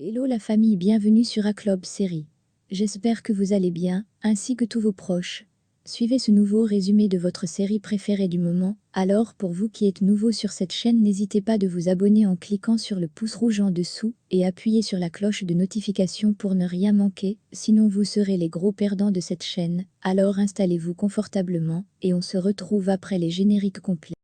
Hello la famille, bienvenue sur A-Club Série. J'espère que vous allez bien, ainsi que tous vos proches. Suivez ce nouveau résumé de votre série préférée du moment. Alors, pour vous qui êtes nouveau sur cette chaîne, n'hésitez pas de vous abonner en cliquant sur le pouce rouge en dessous et appuyez sur la cloche de notification pour ne rien manquer, sinon vous serez les gros perdants de cette chaîne. Alors installez-vous confortablement et on se retrouve après les génériques complets.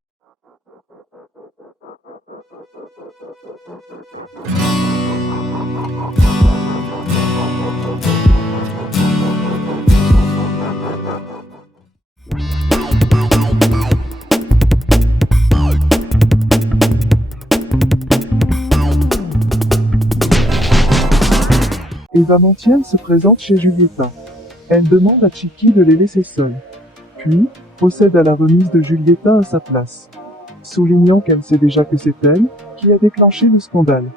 Eva Montiel se présente chez Julieta. Elle demande à Chicky de les laisser seuls. Puis, procède à la remise de Julieta à sa place. Soulignant qu'elle sait déjà que c'est elle qui a déclenché le scandale.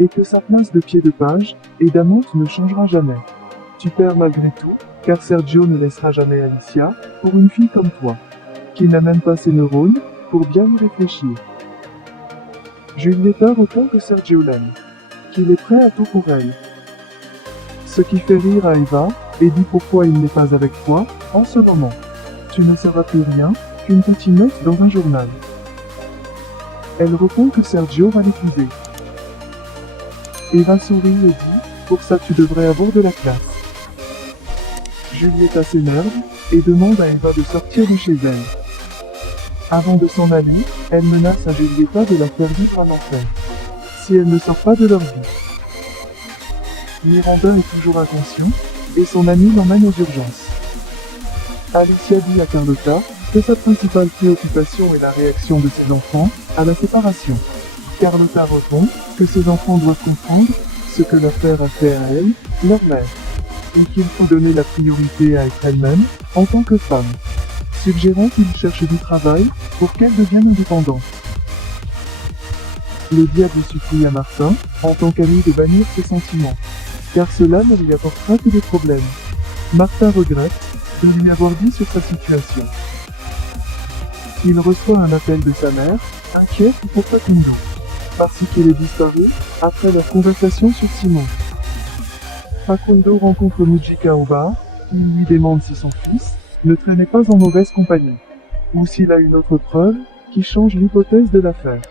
Et que sa place de pied de page et d'amour ne changera jamais. Tu perds malgré tout, car Sergio ne laissera jamais Alicia pour une fille comme toi. Qui n'a même pas ses neurones pour bien y réfléchir. Julieta répond que Sergio l'aime. Qu'il est prêt à tout pour elle. Ce qui fait rire à Eva, et dit pourquoi il n'est pas avec toi, en ce moment. Tu ne seras plus rien, qu'une petite note dans un journal. Elle répond que Sergio va l'épouser. Eva sourit et dit, pour ça tu devrais avoir de la classe. Julieta s'énerve, et demande à Eva de sortir de chez elle. Avant de s'en aller, elle menace à Julieta de la faire vivre un enfer. Si elle ne sort pas de leur vie. Miranda est toujours inconscient, et son ami l'emmène aux urgences. Alicia dit à Carlotta que sa principale préoccupation est la réaction de ses enfants à la séparation. Carlotta répond que ses enfants doivent comprendre ce que leur père a fait à elle, leur mère, et qu'il faut donner la priorité à être elle-même en tant que femme, suggérant qu'il cherche du travail pour qu'elle devienne indépendante. Le diable supplie à Martin, en tant qu'ami, de bannir ses sentiments, car cela ne lui apportera que des problèmes. Martin regrette de lui avoir dit sur sa situation. Il reçoit un appel de sa mère, inquiète pour Facundo, parce qu'il est disparu après leur conversation sur Simon. Facundo rencontre Mujica au bar, qui lui demande si son fils ne traînait pas en mauvaise compagnie, ou s'il a une autre preuve qui change l'hypothèse de l'affaire.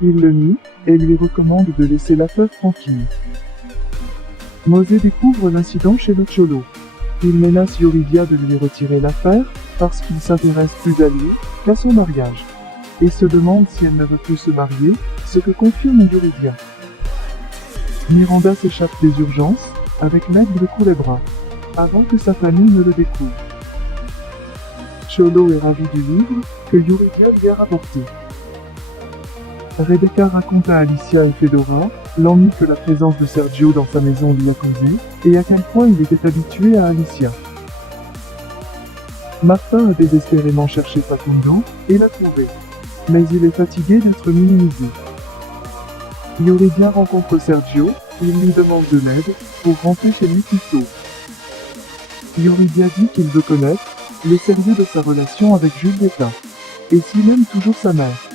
Il le nie, et lui recommande de laisser l'affaire tranquille. Mosé découvre l'incident chez le Cholo. Il menace Yuridia de lui retirer l'affaire, parce qu'il s'intéresse plus à lui qu'à son mariage. Et se demande si elle ne veut plus se marier, ce que confirme Yuridia. Miranda s'échappe des urgences, avec l'aide de Culebra, avant que sa famille ne le découvre. Cholo est ravi du livre que Yuridia lui a rapporté. Rebecca raconte à Alicia et Fedora l'ennui que la présence de Sergio dans sa maison lui a causé, et à quel point il était habitué à Alicia. Martin a désespérément cherché Facundo, et l'a trouvé. Mais il est fatigué d'être minimisé. Yuridia rencontre Sergio, il lui demande de l'aide, pour rentrer chez lui plus tôt. Yuridia dit qu'il veut connaître le sérieux de sa relation avec Julieta, et s'il aime toujours sa mère.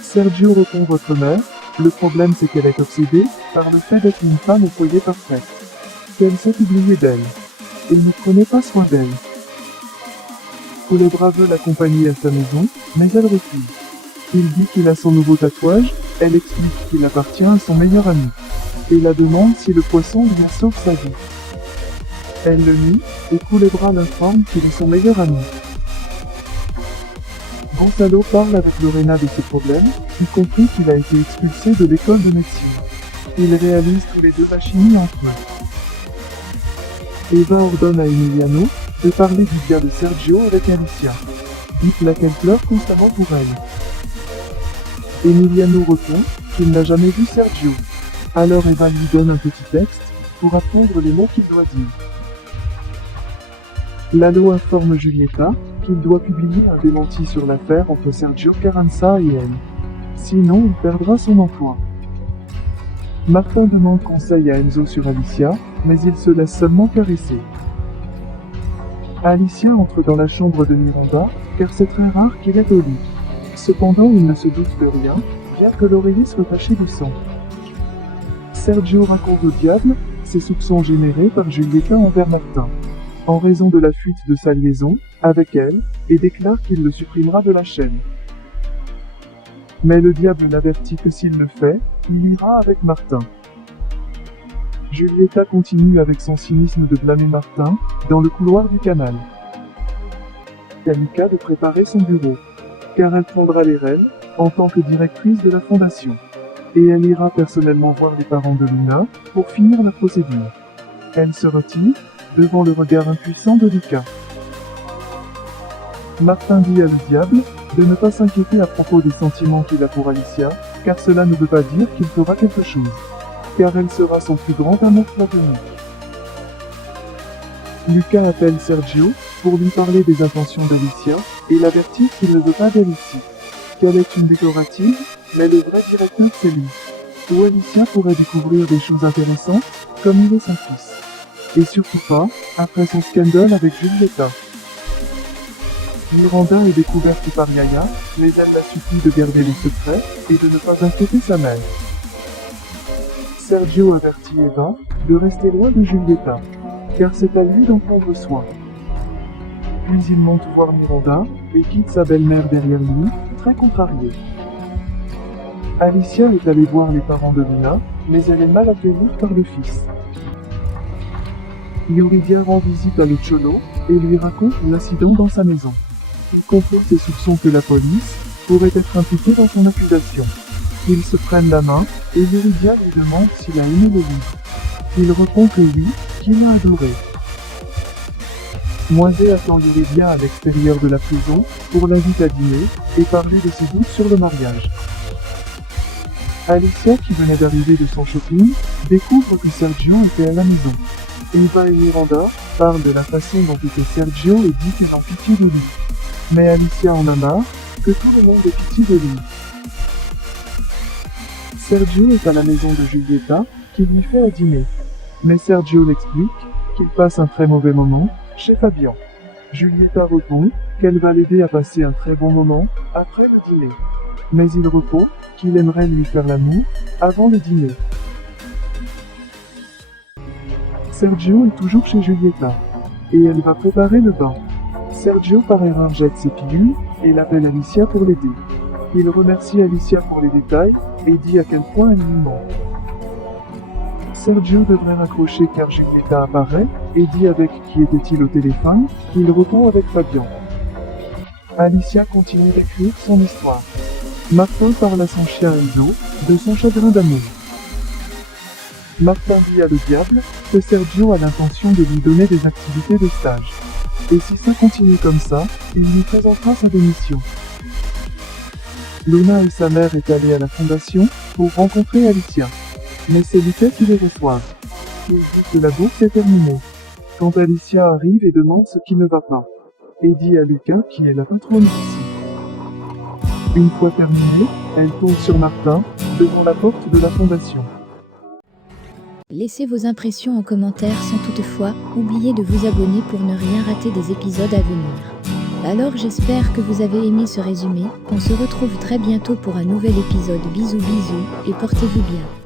Sergio répond votre mère, le problème c'est qu'elle est obsédée par le fait d'être une femme au foyer parfaite. Qu'elle s'est oubliée d'elle. Et ne prenait pas soin d'elle. Culebra veut l'accompagner à sa maison, mais elle refuse. Il dit qu'il a son nouveau tatouage, elle explique qu'il appartient à son meilleur ami. Et la demande si le poisson lui sauve sa vie. Elle le nie, et Culebra l'informe qu'il est son meilleur ami. Gonzalo parle avec Lorena de ses problèmes, y compris qu'il a été expulsé de l'école de médecine. Ils réalisent tous les deux la chimie entre eux. Eva ordonne à Emiliano de parler du bien de Sergio avec Alicia. Dites-la qu'elle pleure constamment pour elle. Emiliano répond qu'il n'a jamais vu Sergio. Alors Eva lui donne un petit texte pour apprendre les mots qu'il doit dire. Lalo informe Julieta qu'il doit publier un démenti sur l'affaire entre Sergio Carranza et elle. Sinon, il perdra son emploi. Martin demande conseil à Enzo sur Alicia, mais il se laisse seulement caresser. Alicia entre dans la chambre de Miranda, car c'est très rare qu'il est au lit. Cependant, il ne se doute de rien, bien que l'oreiller soit taché de sang. Sergio raconte au diable ses soupçons générés par Giulietta envers Martin, en raison de la fuite de sa liaison avec elle, et déclare qu'il le supprimera de la chaîne. Mais le diable l'avertit que s'il le fait, il ira avec Martin. Giulietta continue avec son cynisme de blâmer Martin, dans le couloir du canal. À Lucas de préparer son bureau, car elle prendra les rênes, en tant que directrice de la fondation. Et elle ira personnellement voir les parents de Luna, pour finir la procédure. Elle se retire, devant le regard impuissant de Lucas. Martin dit à le diable, de ne pas s'inquiéter à propos des sentiments qu'il a pour Alicia, car cela ne veut pas dire qu'il fera quelque chose. Car elle sera son plus grand amour platonique. Lucas appelle Sergio, pour lui parler des intentions d'Alicia, et l'avertit qu'il ne veut pas d'elle ici. Qu'elle est une décorative, mais le vrai directeur c'est lui. Où Alicia pourrait découvrir des choses intéressantes, comme il est son fils. Et surtout pas, après son scandale avec Giulietta. Miranda est découverte par Yaya, mais elle la supplie de garder le secret, et de ne pas inquiéter sa mère. Sergio avertit Eva, de rester loin de Giulietta, car c'est à lui d'en prendre soin. Puis il monte voir Miranda, et quitte sa belle-mère derrière lui, très contrariée. Alicia est allée voir les parents de Luna, mais elle est mal accueillie par le fils. Yuridia rend visite à Luciolo, et lui raconte l'incident dans sa maison. Il confirme ses soupçons que la police pourrait être impliquée dans son accusation. Ils se prennent la main, et Yuridia lui demande s'il a aimé le livre. Il répond que oui, qu'il l'a adoré. Moisé attend Yuridia à l'extérieur de la prison, pour l'inviter à dîner, et parler de ses doutes sur le mariage. Alicia, qui venait d'arriver de son shopping, découvre que Sergio était à la maison. Eva et Miranda parlent de la façon dont était Sergio et dit qu'ils ont pitié de lui. Mais Alicia en a marre, que tout le monde ait pitié de lui. Sergio est à la maison de Giulietta, qui lui fait à dîner. Mais Sergio l'explique qu'il passe un très mauvais moment chez Fabian. Giulietta répond qu'elle va l'aider à passer un très bon moment après le dîner. Mais il répond qu'il aimerait lui faire l'amour avant le dîner. Sergio est toujours chez Giulietta, et elle va préparer le bain. Sergio par erreur jette ses pilules, et l'appelle Alicia pour l'aider. Il remercie Alicia pour les détails, et dit à quel point elle lui manque. Sergio devrait raccrocher car Giulietta apparaît, et dit avec qui était-il au téléphone, qu'il répond avec Fabian. Alicia continue d'écrire son histoire. Martin parle à son chien Enzo, de son chagrin d'amour. Martin dit à le diable, que Sergio a l'intention de lui donner des activités de stage. Et si ça continue comme ça, il lui présentera sa démission. Luna et sa mère est allée à la fondation, pour rencontrer Alicia. Mais c'est Lucas qui les reçoit. Il dit que la bourse est terminée. Quand Alicia arrive et demande ce qui ne va pas. Et dit à Lucas qui est la patronne ici. Une fois terminée, elle tombe sur Martin, devant la porte de la fondation. Laissez vos impressions en commentaire sans toutefois oublier de vous abonner pour ne rien rater des épisodes à venir. Alors j'espère que vous avez aimé ce résumé, on se retrouve très bientôt pour un nouvel épisode. Bisous bisous et portez-vous bien.